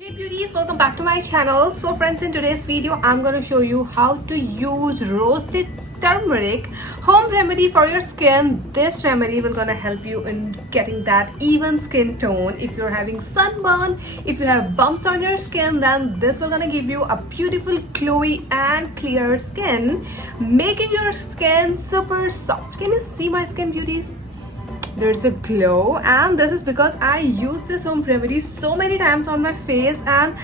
Hey beauties, welcome back to my channel. So friends, in today's video I'm going to show you how to use roasted turmeric home remedy for your skin. This remedy will gonna help you in getting that even skin tone. If you're having sunburn, if you have bumps on your skin, then this will gonna give you a beautiful glowy and clear skin, making your skin super soft. Can you see my skin, beauties? There's a glow, and this is because I use this home remedy so many times on my face, and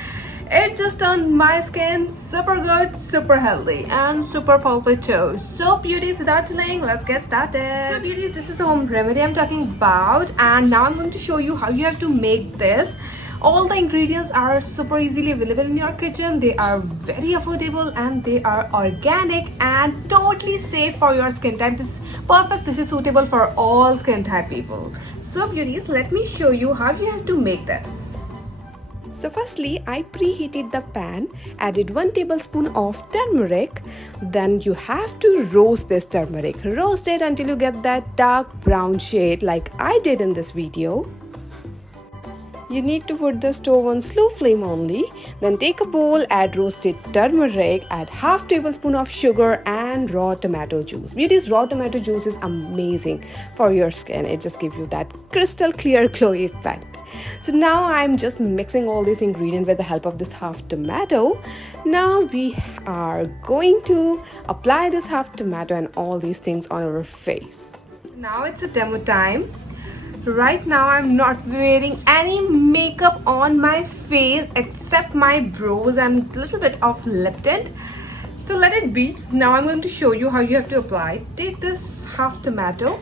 it just turned my skin super good, super healthy, and super pulpy too. So beauties, without delaying, let's get started. So beauties, this is the home remedy I'm talking about, and now I'm going to show you how you have to make this. All the ingredients are super easily available in your kitchen. They are very affordable and they are organic and totally safe for your skin type. This is perfect. This is suitable for all skin type people. So beauties, let me show you how you have to make this. So firstly, I preheated the pan, added 1 tablespoon of turmeric. Then you have to roast this turmeric. Roast it until you get that dark brown shade like I did in this video. You need to put the stove on slow flame only. Then take a bowl, add roasted turmeric, add half tablespoon of sugar and raw tomato juice. Beauties, raw tomato juice is amazing for your skin. It just gives you that crystal clear glowy effect. So now I'm just mixing all these ingredients with the help of this half tomato. Now we are going to apply this half tomato and all these things on our face. Now it's a demo time. Right now I'm not wearing any makeup on my face except my brows and a little bit of lip tint. So let it be. Now I'm going to show you how you have to apply. Take this half tomato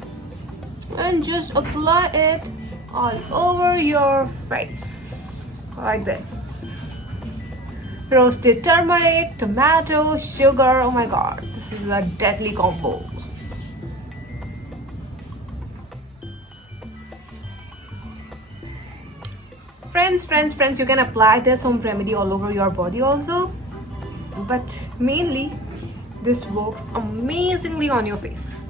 and just apply it all over your face like this. Roasted turmeric, tomato, sugar. Oh my god, this is a deadly combo. Friends, you can apply this home remedy all over your body also, but mainly this works amazingly on your face.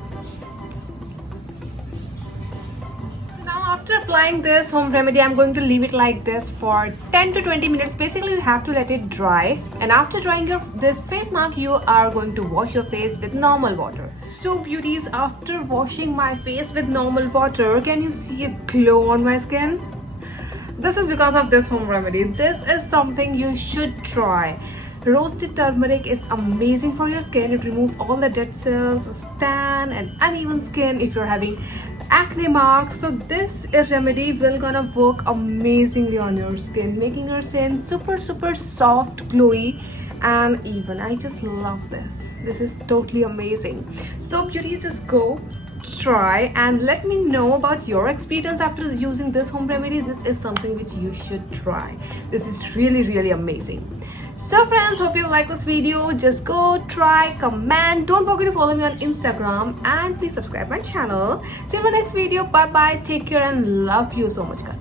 Now after applying this home remedy, I'm going to leave it like this for 10 to 20 minutes. Basically, you have to let it dry, and after drying this face mask, you are going to wash your face with normal water. So beauties, after washing my face with normal water, can you see a glow on my skin? This is because of this home remedy. This is something you should try. Roasted turmeric is amazing for your skin. It removes all the dead cells, tan and uneven skin if you're having acne marks. So this remedy will gonna work amazingly on your skin, making your skin super soft, glowy and even. I just love this. This is totally amazing. So beauties, just go try and let me know about your experience after using this home remedy. This is something which you should try. This is really amazing. So friends, hope you like this video. Just go try, comment, don't forget to follow me on Instagram and please subscribe my channel. See you in my next video. Bye bye, take care and love you so much, guys.